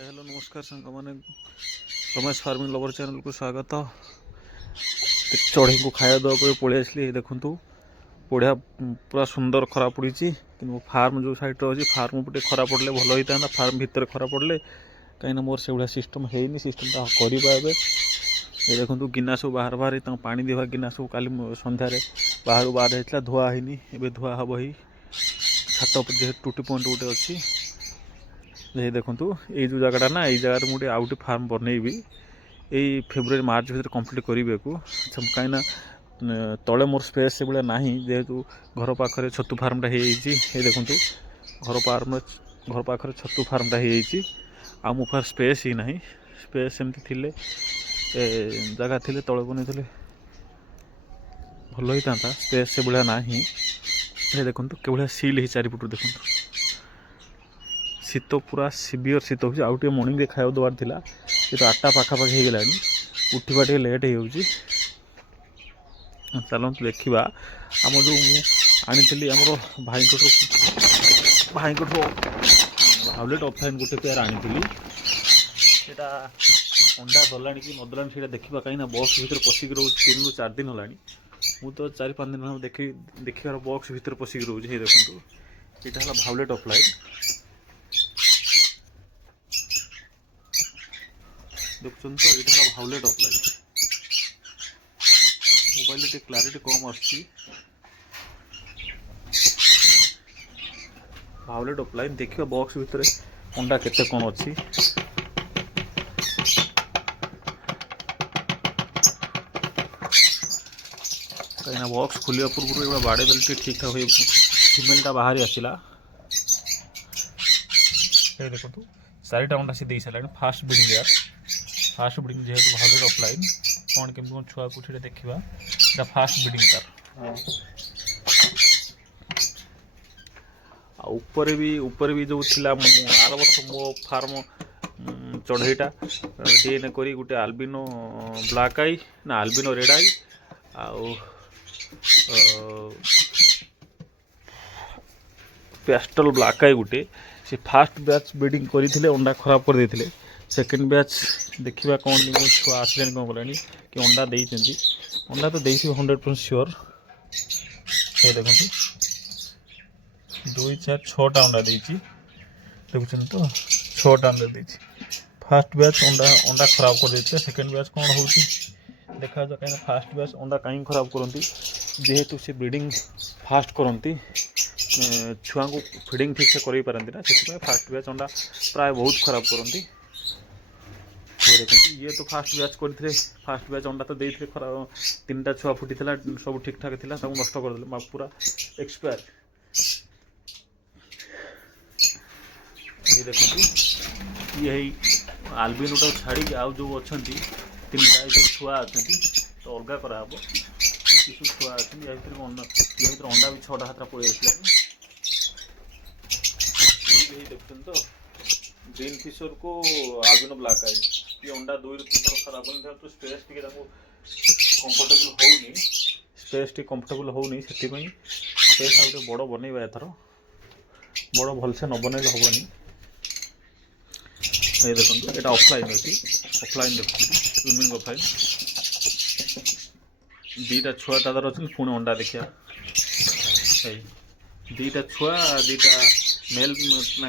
Hi hello नमस्कार सांग मैंने रमेश फार्मिंग लवर चैनल को स्वागत। चढ़ई को खाया दवा पलि आसली देखूँ बढ़िया पूरा सुंदर खरा पड़ी कि फार्म जो साइड अच्छी फार्म पटे खरा पड़े भल होता फार्म भितर खरा पड़े कहीं मोर से भाया सिस्टम है सिस्टमटा करवा ये देखो गिना सब बाहर बाहर पा देवा गिना सब काली सन्धार बाहर बाहर होता धुआ है ए धुआ हम ही छात जेहे टूटी पॉइंट गोटे अच्छी ये देखूँ ये जो जगटा ना ये जगह मुझे आउटे फार्म बनईबी यही फेब्रुआरी मार्च भर कंप्लीट करेंगे कहीं तले मोर स्पेस से भाया ना जेहेतु घर पाखे छतु फार्मटा हो देखूँ घर पाखे छतु फार्मटा हो आ मो पास स्पेस ही ना स्पेस एमती थिले जगह थिले तले बन भल होता स्पेस से भाया ना ये देखूँ के सिल ही चारिपट देखूँ शीत पूरा सीवियर शीत हो आउटे मॉर्निंग खाया दबार था ये तो 8टा पाखापाखि हो गला उठा टे लेट हो चलते देखा आम जो आनी आमर भाई भावलेट ऑफलाइन गोटे पेयर आनी अंडा दला कि नदला से देखा कहीं बक्स भर पशिक रोज 3 ରୁ 4 दिन है मुझे तो 4-5 दिन देखार बक्स भर पशिक रोज देखो यहाँ है भावलेट ऑफलाइन देखुन तो ये भावलेट ऑफलाइन मोबाइल क्लारिटी कम आसची भावलेट ऑफलाइन देखिए बॉक्स भितर अंडा केते कौन अच्छी कहीं बॉक्स खुलिया पूर्व बाड़े देल ठीक ठाक फिमेलटा बाहरी आसला देखो 4टा अंडा सी दे सारे फास्ट ब्रीडिंग यार फास्ट ब्रीडिंग जेहेतु भावलेट ऑफलाइन कौन केमती कौन छुआ को देखा फास्ट ब्रीडिंग तार ऊपर भी जो थिला आर वर्ष मो फार्म चढ़ईटा डीएनए करी गोटे आल्बिनो ब्लैक आई ना आल्बिनो रेड आई आउ पेस्टल ब्लैक आई गोटे से फास्ट बैच ब्रीडिंग करते अंडा खराब कर देते सेकेंड बैच देखा कौन छुआ आसले कौन कला कि अंडा देती अंडा तो दे 100% श्योर ये देखो 2 4 6टा अंडा देती देखुन तो 6टा अंडा देती फास्ट बैच अंडा खराब कर देते सेकेंड बैच कौन हो देखा जाए कहीं फास्ट बैच अंडा कहीं खराब करती जेहेतु से ब्रीडिंग फास्ट करती छुआ को फिडिंग ठीक से कर पारती ना से फास्ट बैच अंडा प्राय बहुत खराब करती देखते ये तो फास्ट बैच करते फास्ट बैच अंडा तो देते खराब 3टा छुआ फुटी सब ठीक ठाक था नष्ट करदे पूरा एक्सपायर ये देखो ये आल्बिनोटा छाड़ी आउ जो अच्छा 3टा जो छुआ अच्छा तो अलग कराब किस छुआ अच्छे या भर अंडा भी 6टा हाथ पड़े आसला देखते तो ग्रीन फिशर को आल्बिनो ब्लैक आई ये अंडा 2 ରୁ 3 थर खराब होनी तो स्पेस टी कंफर्टेबल होनी स्पेस टी कंफर्टेबल होनी से स्पेस आगे बड़ बनइबा एथर बड़ भलसे न बनइले हेनी ये देखो ये ऑफलाइन अच्छी ऑफलाइन देखते स्विमिंग ऑफलाइन 2टा छुआ तादर अच्छे पुणी अंडा देखिया 2टा छुआ 2टा मेल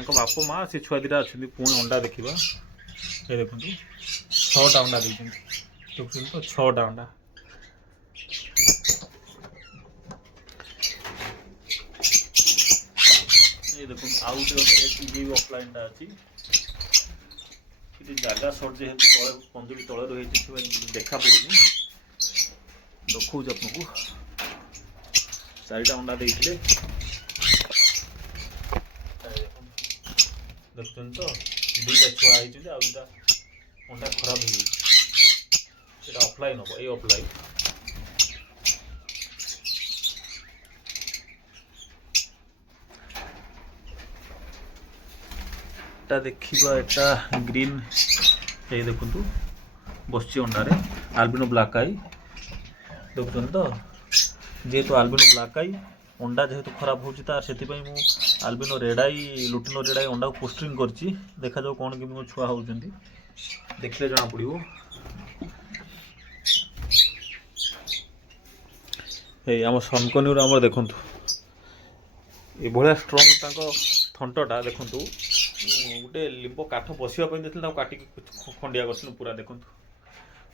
बाप माँ से छुआ 2टा अच्छे पुणी अंडा देखा ये देखो 6टा अंडा देखें तो 6टा अंडा ये देखो आउटे ऑफलाइन अच्छी जगह सर्ट जेहेतु तले पंजुरी तले रही देखा पड़ूनी देखो आपको 4टा अंडा देते देखते तो 2टा छुआ होती आ 2टा अंडा खराब हो ऑफलाइन हम ये ऑफलाइन देखा एटा ग्रीन ये देखु बस अंडार आल्बिनो ब्लैक आई देखते तो जेहेतु आल्बिनो ब्लैक आई अंडा जेहेतु खराब होता से ଆଲବିନୋ ରେଡ଼ାଇ ଲୁଟିନୋ ରେଡ଼ାଇ ଅଣ୍ଡାକୁ ପୋଷ୍ଟରିଂ କରିଛି। ଦେଖାଯାଉ କ'ଣ କେମିତି ମୋ ଛୁଆ ହେଉଛନ୍ତି, ଦେଖିଲେ ଜଣାପଡ଼ିବ। ଏଇ ଆମ ସନକନିରୁ ଆମର ଦେଖନ୍ତୁ ଏଭଳିଆ ଷ୍ଟ୍ରଙ୍ଗ ତାଙ୍କ ଥଣ୍ଟଟା ଦେଖନ୍ତୁ। ଗୋଟେ ଲିମ୍ବ କାଠ ବସିବା ପାଇଁ ଦେଇଥିଲେ ତାକୁ କାଟିକି ଖଣ୍ଡିଆ କରିସାରିଲୁ ପୁରା। ଦେଖନ୍ତୁ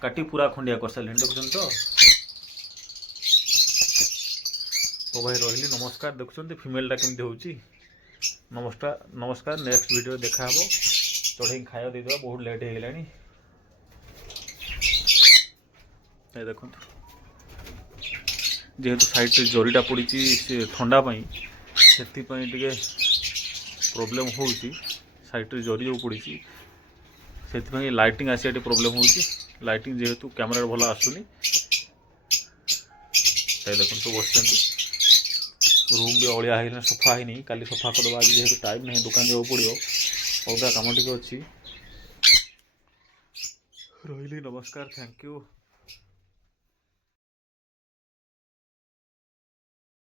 କାଟି ପୁରା ଖଣ୍ଡିଆ କରିସାରିଲେଣି, ଦେଖୁଛନ୍ତି ତ। ଓ ଭାଇ ରହିଲି, ନମସ୍କାର। ଦେଖୁଛନ୍ତି ଫିମେଲଟା କେମିତି ହେଉଛି। ନମସ୍କାର। ନେକ୍ସଟ ଭିଡ଼ିଓ ଦେଖା ହେବ। ଚଢ଼େଇକି ଖାଇବା ଦେଇଦେବା, ବହୁତ ଲେଟ୍ ହେଇଗଲାଣି। ଏ ଦେଖନ୍ତୁ ଯେହେତୁ ସାଇଡ଼ରେ ଜରିଟା ପଡ଼ିଛି ସେ ଥଣ୍ଡା ପାଇଁ, ସେଥିପାଇଁ ଟିକେ ପ୍ରୋବ୍ଲେମ୍ ହେଉଛି। ସାଇଡ଼ରେ ଜରି ଯେଉଁ ପଡ଼ିଛି ସେଥିପାଇଁ ଲାଇଟିଂ ଆସିବା ଟିକେ ପ୍ରୋବ୍ଲେମ୍ ହେଉଛି। ଲାଇଟିଂ ଯେହେତୁ କ୍ୟାମେରାରେ ଭଲ ଆସୁନି। ଏ ଦେଖନ୍ତୁ ବସିଛନ୍ତି। ରୁମ୍ ବି ଅଳିଆ ହେଇଗଲା, ସଫା ହେଇନି। କାଲି ସଫା କରିଦେବା। ଆଜି ଯେହେତୁ ଟାଇମ୍ ନାହିଁ, ଦୋକାନ ଯିବାକୁ ପଡ଼ିବ। ଅଲଗା କାମ ଟିକେ ଅଛି। ରହିଲି, ନମସ୍କାର, ଥ୍ୟାଙ୍କ ୟୁ।